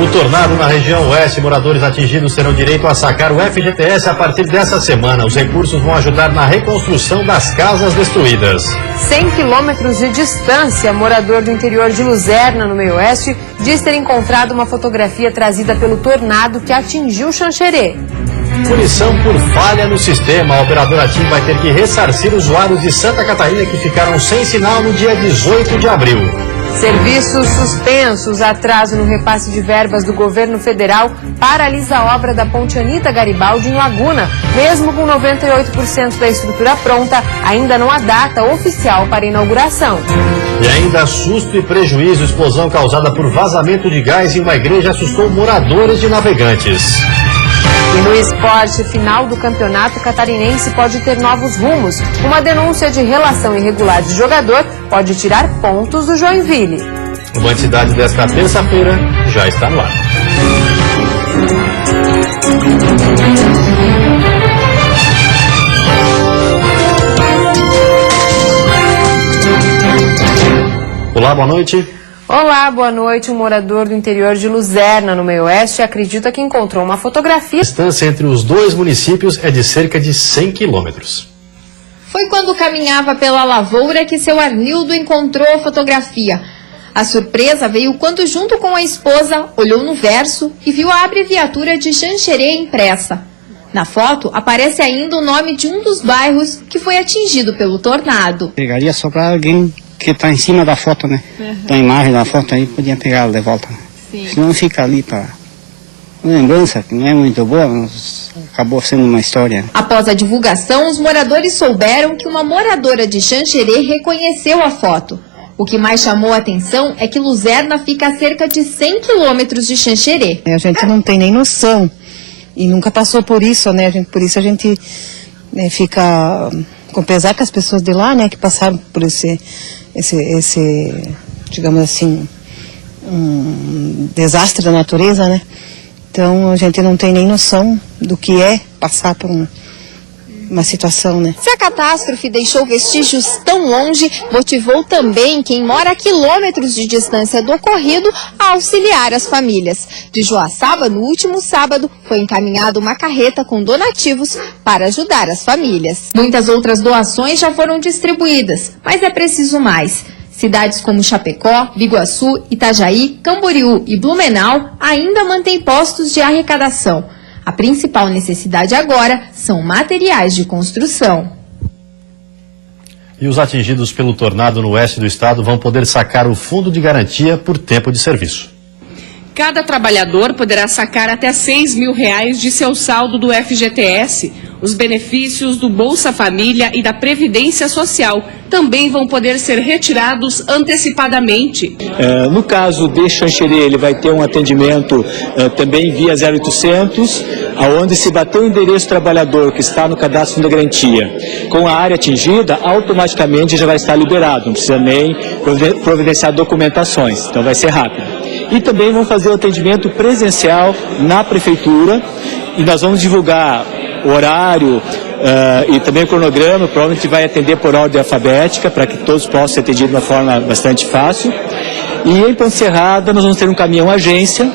O tornado na região oeste, moradores atingidos terão direito a sacar o FGTS a partir dessa semana. Os recursos vão ajudar na reconstrução das casas destruídas. 100 quilômetros de distância, morador do interior de Luzerna, no meio oeste, diz ter encontrado uma fotografia trazida pelo tornado que atingiu Xanxerê. Punição por falha no sistema. A operadora TIM vai ter que ressarcir usuários de Santa Catarina que ficaram sem sinal no dia 18 de abril. Serviços suspensos, atraso no repasse de verbas do governo federal paralisa a obra da Ponte Anita Garibaldi em Laguna. Mesmo com 98% da estrutura pronta, ainda não há data oficial para a inauguração. E ainda susto e prejuízo. Explosão causada por vazamento de gás em uma igreja assustou moradores de Navegantes. E no esporte, final do campeonato catarinense pode ter novos rumos. Uma denúncia de relação irregular de jogador pode tirar pontos do Joinville. O Band Cidade desta terça-feira já está no ar. Olá, boa noite. Olá, boa noite. Um morador do interior de Luzerna, no meio oeste, acredita que encontrou uma fotografia. A distância entre os dois municípios é de cerca de 100 quilômetros. Foi quando caminhava pela lavoura que seu Arnildo encontrou a fotografia. A surpresa veio quando, junto com a esposa, olhou no verso e viu a abreviatura de Xanxerê impressa. Na foto, aparece ainda o nome de um dos bairros que foi atingido pelo tornado. Pegaria só para alguém que está em cima da foto, né? Da imagem da foto aí, podia pegar ela de volta. Sim. Senão fica ali para lembrança, que não é muito boa, mas acabou sendo uma história. Após a divulgação, os moradores souberam que uma moradora de Xanxerê reconheceu a foto. O que mais chamou a atenção é que Luzerna fica a cerca de 100 quilômetros de Xanxerê. A gente não tem nem noção e nunca passou por isso, né? Por isso a gente fica com pesar que as pessoas de lá, né, que passaram por esse digamos assim, um desastre da natureza, né? Então a gente não tem nem noção do que é passar por uma situação, né? Se a catástrofe deixou vestígios tão longe, motivou também quem mora a quilômetros de distância do ocorrido a auxiliar as famílias. De Joaçaba, no último sábado, foi encaminhada uma carreta com donativos para ajudar as famílias. Muitas outras doações já foram distribuídas, mas é preciso mais. Cidades como Chapecó, Biguaçu, Itajaí, Camboriú e Blumenau ainda mantêm postos de arrecadação. A principal necessidade agora são materiais de construção. E os atingidos pelo tornado no oeste do estado vão poder sacar o fundo de garantia por tempo de serviço. Cada trabalhador poderá sacar até R$6 mil de seu saldo do FGTS. Os benefícios do Bolsa Família e da Previdência Social também vão poder ser retirados antecipadamente. No caso de Xanxerê, ele vai ter um atendimento também via 0800, aonde se bater o endereço do trabalhador que está no cadastro da garantia com a área atingida, automaticamente já vai estar liberado, não precisa nem providenciar documentações, então vai ser rápido. E também vão fazer o atendimento presencial na prefeitura e nós vamos divulgar o horário e também o cronograma. Provavelmente vai atender por ordem alfabética para que todos possam ser atendidos de uma forma bastante fácil. E em Ponte Serrada nós vamos ter um caminhão agência,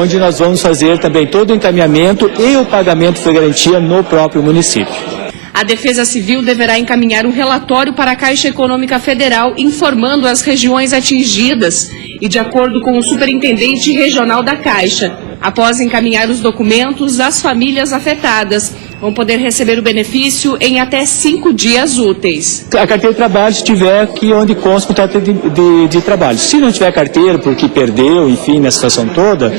onde nós vamos fazer também todo o encaminhamento e o pagamento de garantia no próprio município. A Defesa Civil deverá encaminhar um relatório para a Caixa Econômica Federal informando as regiões atingidas e de acordo com o superintendente regional da Caixa. Após encaminhar os documentos, as famílias afetadas vão poder receber o benefício em até 5 dias úteis. A carteira de trabalho, se tiver aqui onde consta o contrato de trabalho. Se não tiver carteira, porque perdeu, enfim, na situação toda,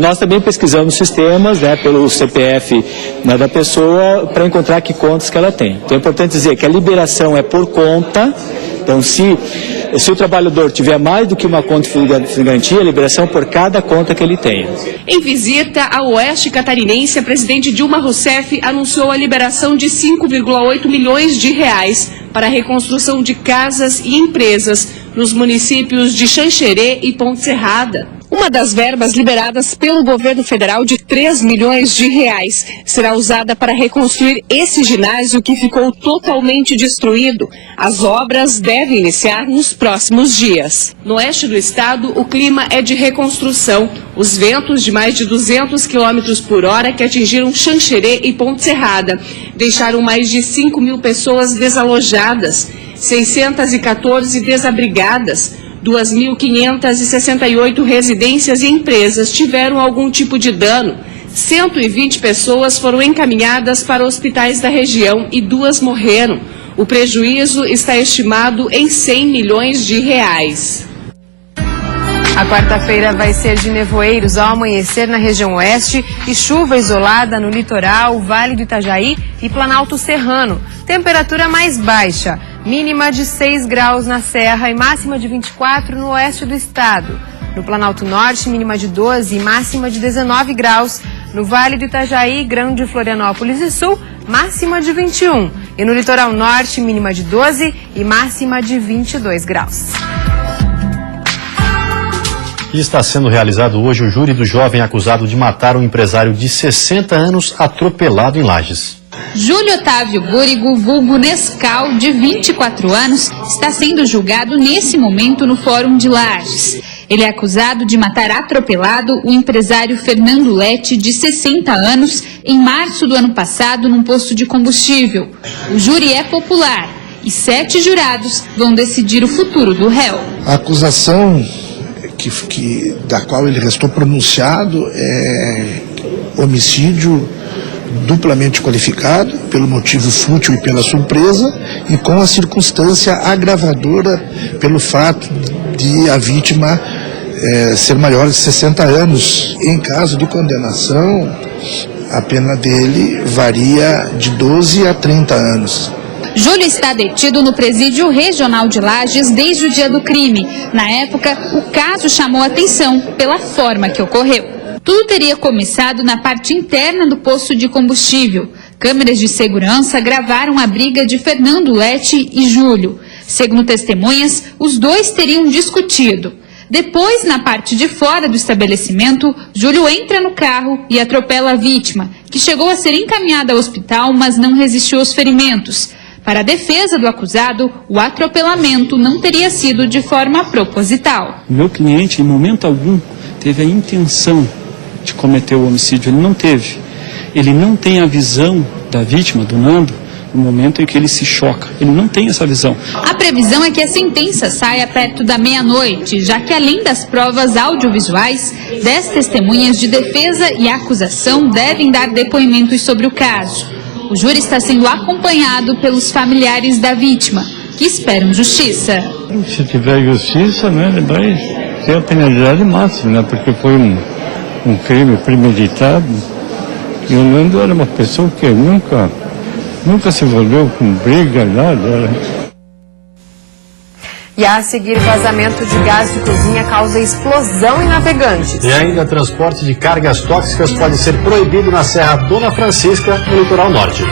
nós também pesquisamos sistemas, né, pelo CPF da pessoa, para encontrar que contas que ela tem. Então é importante dizer que a liberação é por conta. Então, se o trabalhador tiver mais do que uma conta de garantia, a liberação por cada conta que ele tenha. Em visita ao oeste catarinense, a presidente Dilma Rousseff anunciou a liberação de R$5,8 milhões para a reconstrução de casas e empresas nos municípios de Xanxerê e Ponte Serrada. Uma das verbas liberadas pelo governo federal de R$3 milhões será usada para reconstruir esse ginásio que ficou totalmente destruído. As obras devem iniciar nos próximos dias. No oeste do estado, o clima é de reconstrução. Os ventos de mais de 200 km por hora que atingiram Xanxerê e Ponte Serrada deixaram mais de 5 mil pessoas desalojadas, 614 desabrigadas, 2.568 residências e empresas tiveram algum tipo de dano, 120 pessoas foram encaminhadas para hospitais da região e 2 morreram. O prejuízo está estimado em 100 milhões de reais. A quarta-feira vai ser de nevoeiros ao amanhecer na região oeste e chuva isolada no litoral, Vale do Itajaí e Planalto Serrano. Temperatura mais baixa, mínima de 6 graus na Serra e máxima de 24 no oeste do estado. No Planalto Norte, mínima de 12 e máxima de 19 graus. No Vale do Itajaí, Grande Florianópolis e Sul, máxima de 21. E no litoral norte, mínima de 12 e máxima de 22 graus. E está sendo realizado hoje o júri do jovem acusado de matar um empresário de 60 anos atropelado em Lages. Júlio Otávio Búrigo, vulgo Nescau, de 24 anos, está sendo julgado nesse momento no Fórum de Lages. Ele é acusado de matar atropelado o empresário Fernando Lete, de 60 anos, em março do ano passado, num posto de combustível. O júri é popular e 7 jurados vão decidir o futuro do réu. A acusação da qual ele restou pronunciado é homicídio duplamente qualificado, pelo motivo fútil e pela surpresa, e com a circunstância agravadora pelo fato de a vítima ser maior de 60 anos. Em caso de condenação, a pena dele varia de 12 a 30 anos. Júlio está detido no Presídio Regional de Lages desde o dia do crime. Na época, o caso chamou atenção pela forma que ocorreu. Tudo teria começado na parte interna do posto de combustível. Câmeras de segurança gravaram a briga de Fernando Lete e Júlio. Segundo testemunhas, os dois teriam discutido. Depois, na parte de fora do estabelecimento, Júlio entra no carro e atropela a vítima, que chegou a ser encaminhada ao hospital, mas não resistiu aos ferimentos. Para a defesa do acusado, o atropelamento não teria sido de forma proposital. Meu cliente, em momento algum, teve a intenção de cometer o homicídio. Ele não teve. Ele não tem a visão da vítima, do Nando, no momento em que ele se choca. Ele não tem essa visão. A previsão é que a sentença saia perto da meia-noite, já que além das provas audiovisuais, 10 testemunhas de defesa e acusação devem dar depoimentos sobre o caso. O júri está sendo acompanhado pelos familiares da vítima, que esperam justiça. Se tiver justiça, né, ele vai ter a penalidade máxima, né, porque foi um crime premeditado. E o Nando era uma pessoa que nunca se envolveu com briga, nada. E a seguir, vazamento de gás de cozinha causa explosão em Navegantes. E ainda, transporte de cargas tóxicas pode ser proibido na Serra Dona Francisca, no litoral norte.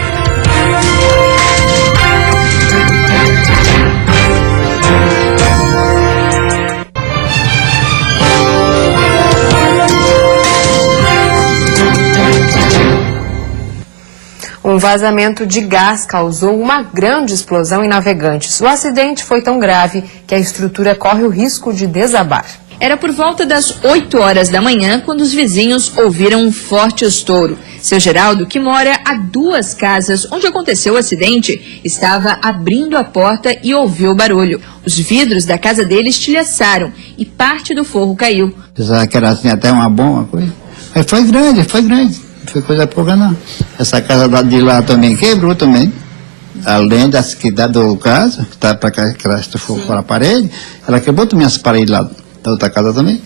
Um vazamento de gás causou uma grande explosão em Navegantes. O acidente foi tão grave que a estrutura corre o risco de desabar. Era por volta das 8 horas da manhã quando os vizinhos ouviram um forte estouro. Seu Geraldo, que mora a 2 casas onde aconteceu o acidente, estava abrindo a porta e ouviu o barulho. Os vidros da casa dele estilhaçaram e parte do forro caiu. Pensava que era assim até uma bomba, coisa. Mas foi grande. Não foi coisa pouca, não. Essa casa de lá também quebrou também. Além das que dá do caso, que está para cá, que ela estufou para a parede, ela quebrou também as paredes lá da outra casa também.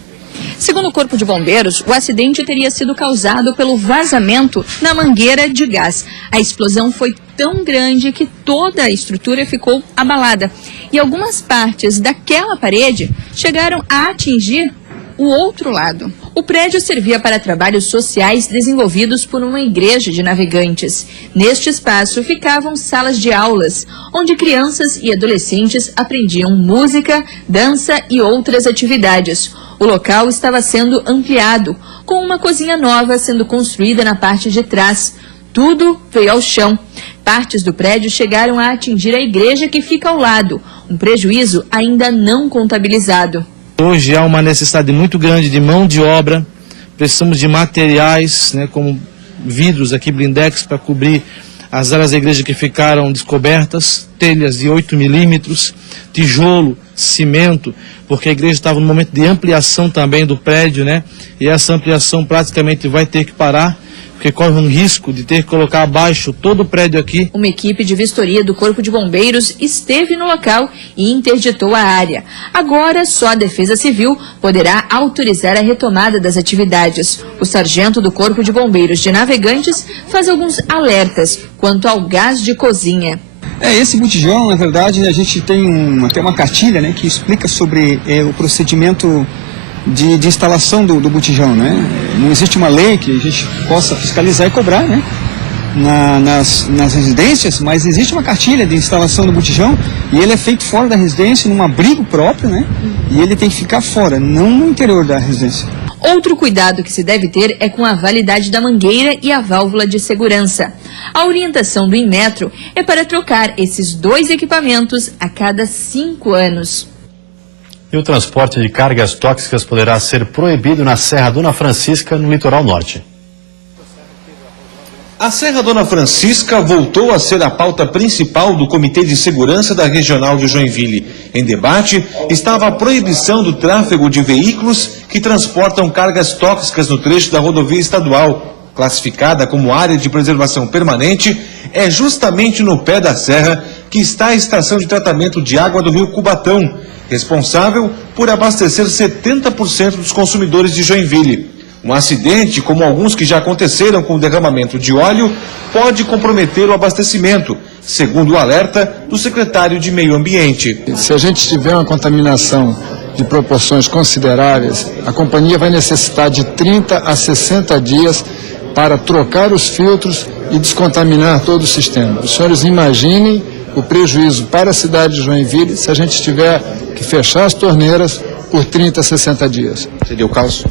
Segundo o Corpo de Bombeiros, o acidente teria sido causado pelo vazamento na mangueira de gás. A explosão foi tão grande que toda a estrutura ficou abalada. E algumas partes daquela parede chegaram a atingir o outro lado. O prédio servia para trabalhos sociais desenvolvidos por uma igreja de Navegantes. Neste espaço ficavam salas de aulas, onde crianças e adolescentes aprendiam música, dança e outras atividades. O local estava sendo ampliado, com uma cozinha nova sendo construída na parte de trás. Tudo veio ao chão. Partes do prédio chegaram a atingir a igreja que fica ao lado, um prejuízo ainda não contabilizado. Hoje há uma necessidade muito grande de mão de obra precisamos de materiais, né, como vidros aqui, blindex, para cobrir as áreas da igreja que ficaram descobertas, telhas de 8 milímetros, tijolo, cimento, porque a igreja estava no momento de ampliação também do prédio, né? E essa ampliação praticamente vai ter que parar, porque corre um risco de ter que colocar abaixo todo o prédio aqui. Uma equipe de vistoria do Corpo de Bombeiros esteve no local e interditou a área. Agora, só a Defesa Civil poderá autorizar a retomada das atividades. O sargento do Corpo de Bombeiros de Navegantes faz alguns alertas quanto ao gás de cozinha. Esse botijão, na verdade, a gente tem uma cartilha, né, que explica sobre o procedimento de instalação do botijão, né? Não existe uma lei que a gente possa fiscalizar e cobrar, né, nas residências, mas existe uma cartilha de instalação do botijão e ele é feito fora da residência, num abrigo próprio, né? E ele tem que ficar fora, não no interior da residência. Outro cuidado que se deve ter é com a validade da mangueira e a válvula de segurança. A orientação do Inmetro é para trocar esses 2 equipamentos a cada 5 anos. E o transporte de cargas tóxicas poderá ser proibido na Serra Dona Francisca, no litoral norte. A Serra Dona Francisca voltou a ser a pauta principal do Comitê de Segurança da Regional de Joinville. Em debate estava a proibição do tráfego de veículos que transportam cargas tóxicas no trecho da rodovia estadual. Classificada como área de preservação permanente, é justamente no pé da serra que está a estação de tratamento de água do rio Cubatão, responsável por abastecer 70% dos consumidores de Joinville. Um acidente, como alguns que já aconteceram com o derramamento de óleo, pode comprometer o abastecimento, segundo o alerta do secretário de Meio Ambiente. Se a gente tiver uma contaminação de proporções consideráveis, a companhia vai necessitar de 30 a 60 dias para trocar os filtros e descontaminar todo o sistema. Os senhores imaginem o prejuízo para a cidade de Joinville se a gente tiver que fechar as torneiras por 30 a 60 dias. Seria o caos?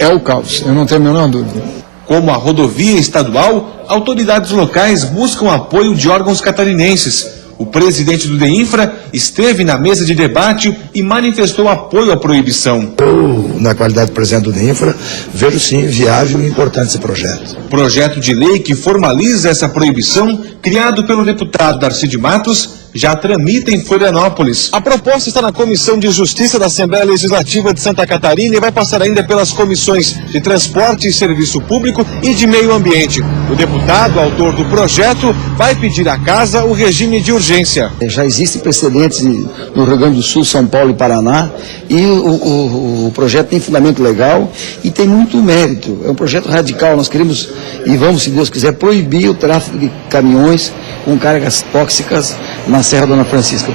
É o caos, eu não tenho a menor dúvida. Como a rodovia estadual, autoridades locais buscam apoio de órgãos catarinenses. O presidente do DEINFRA esteve na mesa de debate e manifestou apoio à proibição. Eu, na qualidade de presidente do DEINFRA, vejo sim viável e importante esse projeto. Projeto de lei que formaliza essa proibição, criado pelo deputado Darcy de Matos, já tramita em Florianópolis. A proposta está na Comissão de Justiça da Assembleia Legislativa de Santa Catarina e vai passar ainda pelas comissões de Transporte e Serviço Público e de Meio Ambiente. O deputado, autor do projeto, vai pedir à Casa o regime de urgência. Já existem precedentes no Rio Grande do Sul, São Paulo e Paraná, e o projeto tem fundamento legal e tem muito mérito. É um projeto radical, nós queremos e vamos, se Deus quiser, proibir o tráfego de caminhões com cargas tóxicas na Serra Dona Francisca.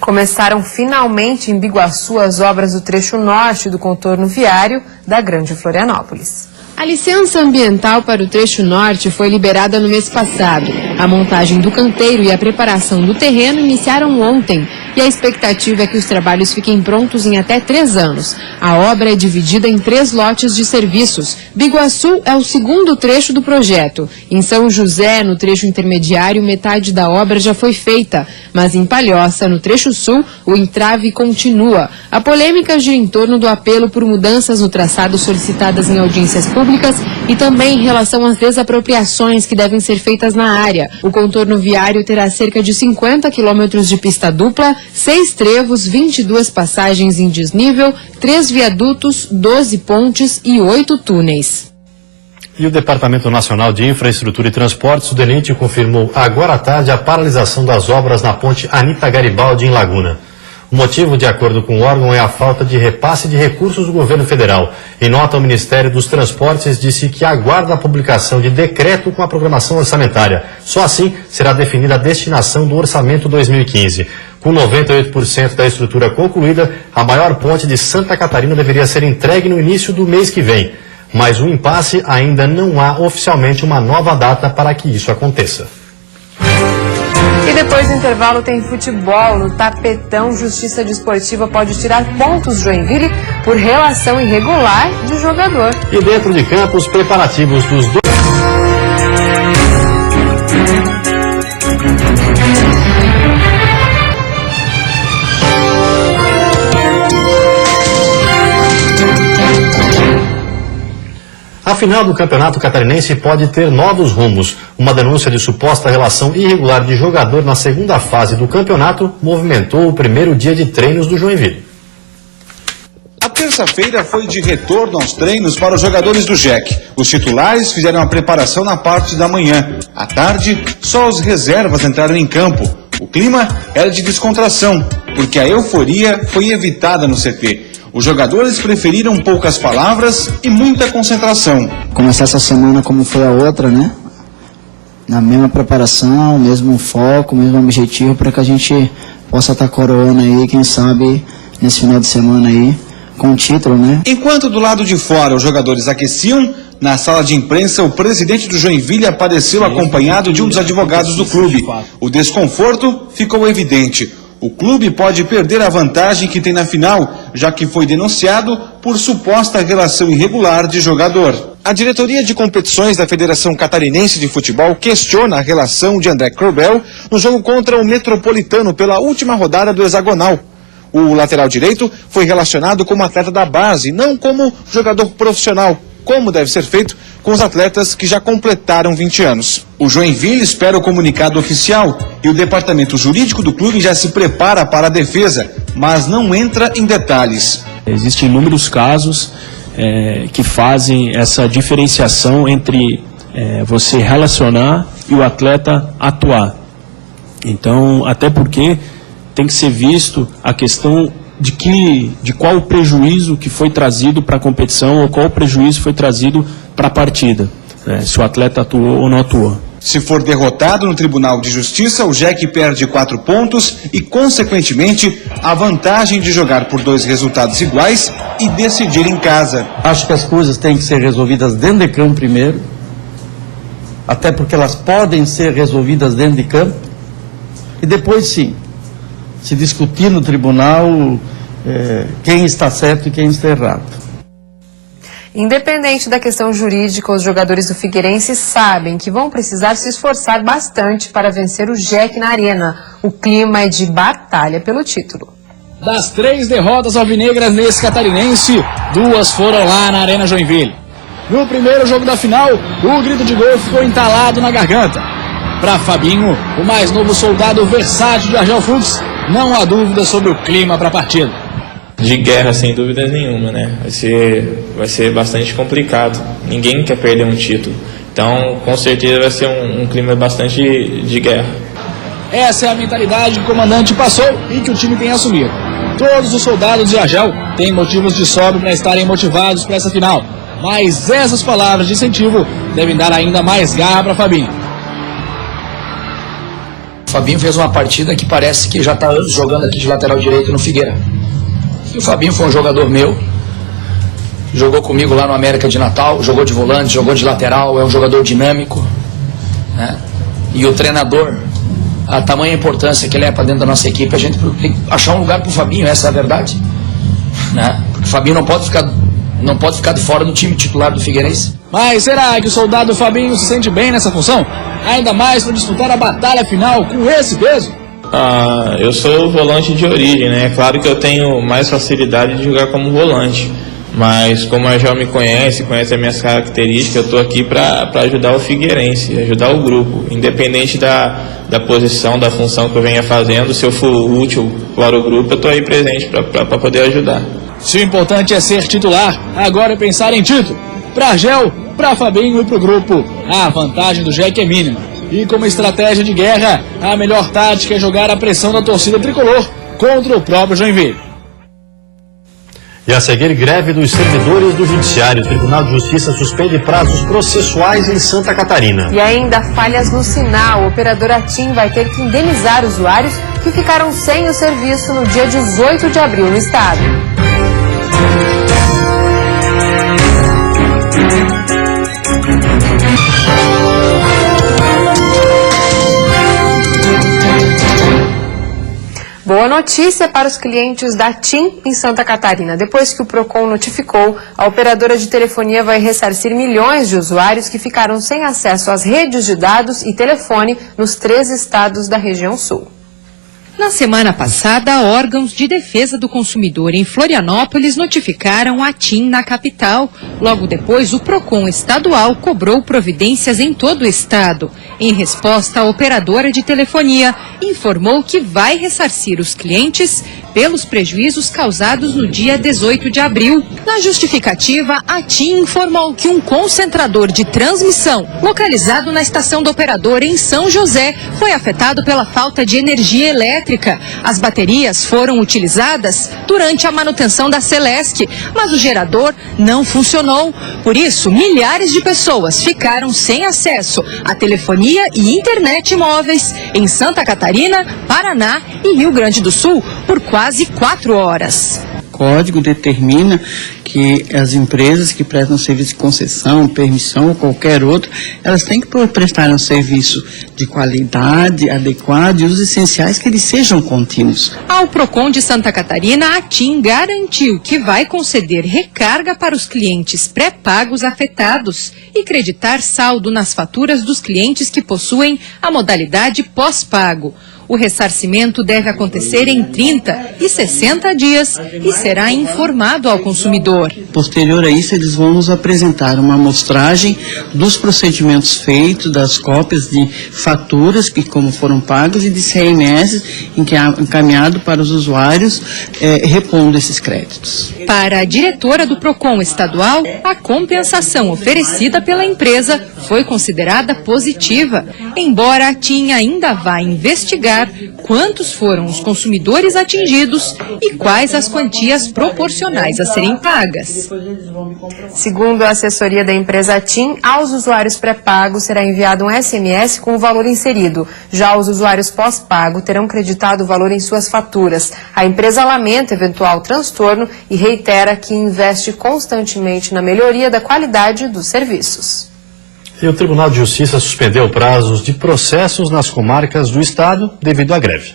Começaram finalmente em Biguaçu as obras do trecho norte do contorno viário da Grande Florianópolis. A licença ambiental para o trecho norte foi liberada no mês passado. A montagem do canteiro e a preparação do terreno iniciaram ontem e a expectativa é que os trabalhos fiquem prontos em até 3 anos. A obra é dividida em 3 lotes de serviços. Biguaçu é o segundo trecho do projeto. Em São José, no trecho intermediário, metade da obra já foi feita. Mas em Palhoça, no trecho sul, o entrave continua. A polêmica gira em torno do apelo por mudanças no traçado solicitadas em audiências públicas e também em relação às desapropriações que devem ser feitas na área. O contorno viário terá cerca de 50 quilômetros de pista dupla, 6 trevos, 22 passagens em desnível, 3 viadutos, 12 pontes e 8 túneis. E o Departamento Nacional de Infraestrutura e Transportes, o DENIT, confirmou agora à tarde a paralisação das obras na ponte Anita Garibaldi, em Laguna. O motivo, de acordo com o órgão, é a falta de repasse de recursos do governo federal. Em nota, o Ministério dos Transportes disse que aguarda a publicação de decreto com a programação orçamentária. Só assim será definida a destinação do orçamento 2015. Com 98% da estrutura concluída, a maior ponte de Santa Catarina deveria ser entregue no início do mês que vem. Mas o impasse, ainda não há oficialmente uma nova data para que isso aconteça. E depois do intervalo tem futebol. No tapetão, Justiça Desportiva pode tirar pontos Joinville por relação irregular de jogador. E dentro de campo, os preparativos dos dois... A final do Campeonato Catarinense pode ter novos rumos. Uma denúncia de suposta relação irregular de jogador na segunda fase do campeonato movimentou o primeiro dia de treinos do Joinville. A terça-feira foi de retorno aos treinos para os jogadores do JEC. Os titulares fizeram a preparação na parte da manhã. À tarde, só os reservas entraram em campo. O clima era de descontração, porque a euforia foi evitada no CT. Os jogadores preferiram poucas palavras e muita concentração. Começar essa semana como foi a outra, né? Na mesma preparação, mesmo foco, mesmo objetivo, para que a gente possa estar coroando aí, quem sabe, nesse final de semana aí, com o título, né? Enquanto do lado de fora os jogadores aqueciam, na sala de imprensa o presidente do Joinville apareceu acompanhado de um dos advogados do clube. O desconforto ficou evidente. O clube pode perder a vantagem que tem na final, já que foi denunciado por suposta relação irregular de jogador. A diretoria de competições da Federação Catarinense de Futebol questiona a relação de André Corbel no jogo contra o Metropolitano pela última rodada do hexagonal. O lateral direito foi relacionado como atleta da base, não como jogador profissional, como deve ser feito com os atletas que já completaram 20 anos. O Joinville espera o comunicado oficial e o departamento jurídico do clube já se prepara para a defesa, mas não entra em detalhes. Existem inúmeros casos que fazem essa diferenciação entre você relacionar e o atleta atuar. Então, até porque tem que ser visto a questão de qual o prejuízo que foi trazido para a competição ou qual o prejuízo foi trazido para a partida, né? Se o atleta atuou ou não atuou. Se for derrotado no Tribunal de Justiça, o JEC perde 4 pontos e, consequentemente, a vantagem de jogar por 2 resultados iguais e decidir em casa. Acho que as coisas têm que ser resolvidas dentro de campo primeiro, até porque elas podem ser resolvidas dentro de campo, e depois sim, se discutir no tribunal quem está certo e quem está errado. Independente da questão jurídica, os jogadores do Figueirense sabem que vão precisar se esforçar bastante para vencer o JEC na arena. O clima é de batalha pelo título. Das 3 derrotas alvinegras nesse catarinense, 2 foram lá na Arena Joinville. No primeiro jogo da final, o grito de gol ficou entalado na garganta. Para Fabinho, o mais novo soldado versátil de Argel Fux, não há dúvida sobre o clima para a partida. De guerra, sem dúvida nenhuma, né? Vai ser bastante complicado. Ninguém quer perder um título. Então, com certeza vai ser um clima bastante de guerra. Essa é a mentalidade que o comandante passou e que o time tem assumido. Todos os soldados de Argel têm motivos de sobra para estarem motivados para essa final. Mas essas palavras de incentivo devem dar ainda mais garra para Fabinho. O Fabinho fez uma partida que parece que já está anos jogando aqui de lateral direito no Figueira. E o Fabinho foi um jogador meu, jogou comigo lá no América de Natal, jogou de volante, jogou de lateral, é um jogador dinâmico, né? E o treinador, a tamanha importância que ele é para dentro da nossa equipe, a gente tem que achar um lugar para o Fabinho, essa é a verdade, né? Porque o Fabinho não pode ficar de fora do time titular do Figueirense. Mas será que o soldado Fabinho se sente bem nessa função? Ainda mais para disputar a batalha final com esse peso? Eu sou volante de origem, né? É claro que eu tenho mais facilidade de jogar como volante, mas como a Argel me conhece as minhas características, eu estou aqui para ajudar o Figueirense, ajudar o grupo, independente da posição, da função que eu venha fazendo. Se eu for útil para o grupo, eu estou aí presente para poder ajudar. Se o importante é ser titular, agora é pensar em título. Para Argel, para Fabinho e para o grupo, a vantagem do JEC é mínima. E como estratégia de guerra, a melhor tática é jogar a pressão da torcida tricolor contra o próprio Joinville. E a seguir, greve dos servidores do Judiciário. O Tribunal de Justiça suspende prazos processuais em Santa Catarina. E ainda falhas no sinal. O operador TIM vai ter que indenizar usuários que ficaram sem o serviço no dia 18 de abril no estado. Boa notícia para os clientes da TIM em Santa Catarina. Depois que o PROCON notificou, a operadora de telefonia vai ressarcir milhões de usuários que ficaram sem acesso às redes de dados e telefone nos 3 estados da região sul. Na semana passada, órgãos de defesa do consumidor em Florianópolis notificaram a TIM na capital. Logo depois, o PROCON estadual cobrou providências em todo o estado. Em resposta, a operadora de telefonia informou que vai ressarcir os clientes pelos prejuízos causados no dia 18 de abril. Na justificativa, a TIM informou que um concentrador de transmissão, localizado na estação do operador em São José, foi afetado pela falta de energia elétrica. As baterias foram utilizadas durante a manutenção da Celesc, mas o gerador não funcionou. Por isso, milhares de pessoas ficaram sem acesso à telefonia e internet móveis em Santa Catarina, Paraná e Rio Grande do Sul por quase 4 horas. O código determina que as empresas que prestam serviço de concessão, permissão ou qualquer outro, elas têm que prestar um serviço de qualidade, adequado e os essenciais que eles sejam contínuos. Ao PROCON de Santa Catarina, a TIM garantiu que vai conceder recarga para os clientes pré-pagos afetados e creditar saldo nas faturas dos clientes que possuem a modalidade pós-pago. O ressarcimento deve acontecer em 30 e 60 dias e será informado ao consumidor. Posterior a isso, eles vão nos apresentar uma amostragem dos procedimentos feitos, das cópias de faturas que como foram pagas e de CMS encaminhado para os usuários repondo esses créditos. Para a diretora do PROCON estadual, a compensação oferecida pela empresa foi considerada positiva, embora a TIM ainda vá investigar quantos foram os consumidores atingidos e quais as quantias proporcionais a serem pagas. Segundo a assessoria da empresa TIM, aos usuários pré-pagos será enviado um SMS com o valor inserido. Já os usuários pós-pago terão creditado o valor em suas faturas. A empresa lamenta eventual transtorno e reitera que investe constantemente na melhoria da qualidade dos serviços. E o Tribunal de Justiça suspendeu prazos de processos nas comarcas do estado devido à greve.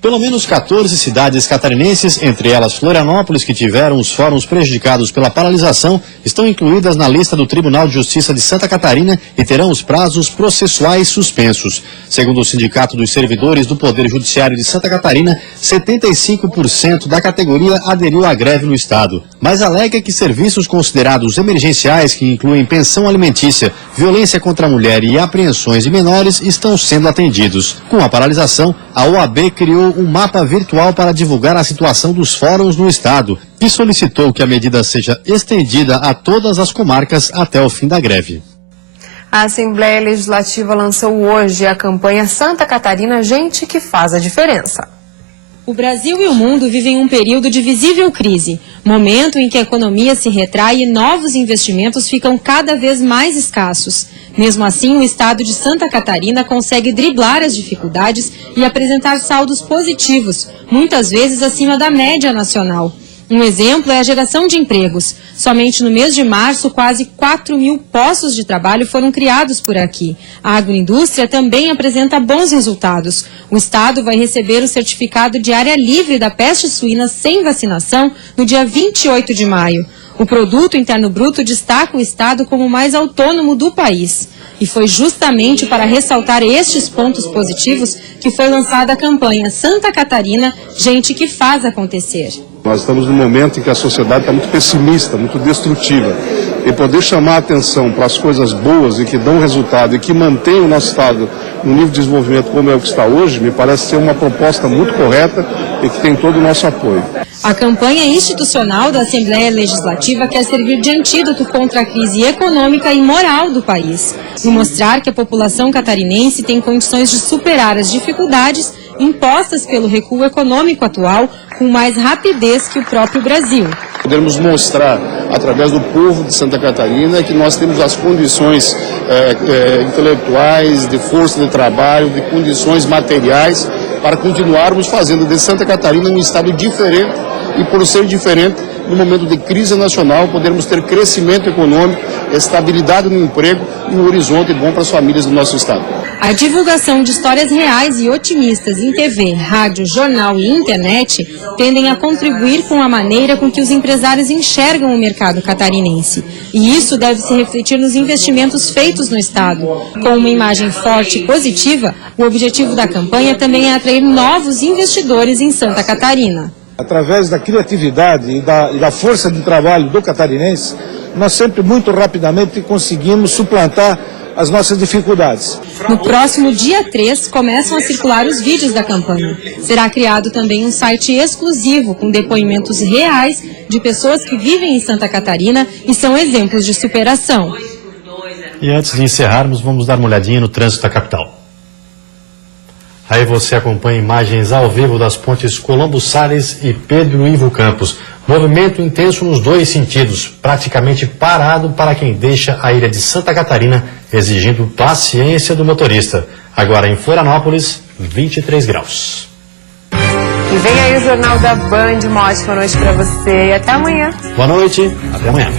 Pelo menos 14 cidades catarinenses, entre elas Florianópolis, que tiveram os fóruns prejudicados pela paralisação, estão incluídas na lista do Tribunal de Justiça de Santa Catarina e terão os prazos processuais suspensos. Segundo o Sindicato dos Servidores do Poder Judiciário de Santa Catarina, 75% da categoria aderiu à greve no estado, mas alega que serviços considerados emergenciais, que incluem pensão alimentícia, violência contra a mulher e apreensões de menores, estão sendo atendidos. Com a paralisação, a OAB criou um mapa virtual para divulgar a situação dos fóruns no estado e solicitou que a medida seja estendida a todas as comarcas até o fim da greve. A Assembleia Legislativa lançou hoje a campanha Santa Catarina, Gente que Faz a Diferença. O Brasil e o mundo vivem um período de visível crise, momento em que a economia se retrai e novos investimentos ficam cada vez mais escassos. Mesmo assim, o estado de Santa Catarina consegue driblar as dificuldades e apresentar saldos positivos, muitas vezes acima da média nacional. Um exemplo é a geração de empregos. Somente no mês de março, quase 4.000 postos de trabalho foram criados por aqui. A agroindústria também apresenta bons resultados. O estado vai receber o certificado de área livre da peste suína sem vacinação no dia 28 de maio. O Produto Interno Bruto destaca o estado como o mais autônomo do país. E foi justamente para ressaltar estes pontos positivos que foi lançada a campanha Santa Catarina, Gente que Faz Acontecer. Nós estamos num momento em que a sociedade está muito pessimista, muito destrutiva. E poder chamar a atenção para as coisas boas e que dão resultado e que mantêm o nosso estado no nível de desenvolvimento como é o que está hoje, me parece ser uma proposta muito correta e que tem todo o nosso apoio. A campanha institucional da Assembleia Legislativa quer servir de antídoto contra a crise econômica e moral do país e mostrar que a população catarinense tem condições de superar as dificuldades impostas pelo recuo econômico atual com mais rapidez que o próprio Brasil. Podemos mostrar, através do povo de Santa Catarina, que nós temos as condições intelectuais, de força de trabalho, de condições materiais para continuarmos fazendo de Santa Catarina um estado diferente e, por ser diferente, no momento de crise nacional, podermos ter crescimento econômico, estabilidade no emprego e um horizonte bom para as famílias do nosso estado. A divulgação de histórias reais e otimistas em TV, rádio, jornal e internet tendem a contribuir com a maneira com que os empresários enxergam o mercado catarinense. E isso deve se refletir nos investimentos feitos no estado. Com uma imagem forte e positiva, o objetivo da campanha também é atrair novos investidores em Santa Catarina. Através da criatividade e da força de trabalho do catarinense, nós sempre muito rapidamente conseguimos suplantar as nossas dificuldades. No próximo dia 3, começam a circular os vídeos da campanha. Será criado também um site exclusivo com depoimentos reais de pessoas que vivem em Santa Catarina e são exemplos de superação. E antes de encerrarmos, vamos dar uma olhadinha no trânsito da capital. Aí você acompanha imagens ao vivo das pontes Colombo Salles e Pedro Ivo Campos. Movimento intenso nos dois sentidos, praticamente parado para quem deixa a ilha de Santa Catarina, exigindo paciência do motorista. Agora em Florianópolis, 23 graus. E vem aí o Jornal da Band. Uma ótima noite para você e até amanhã. Boa noite, até amanhã.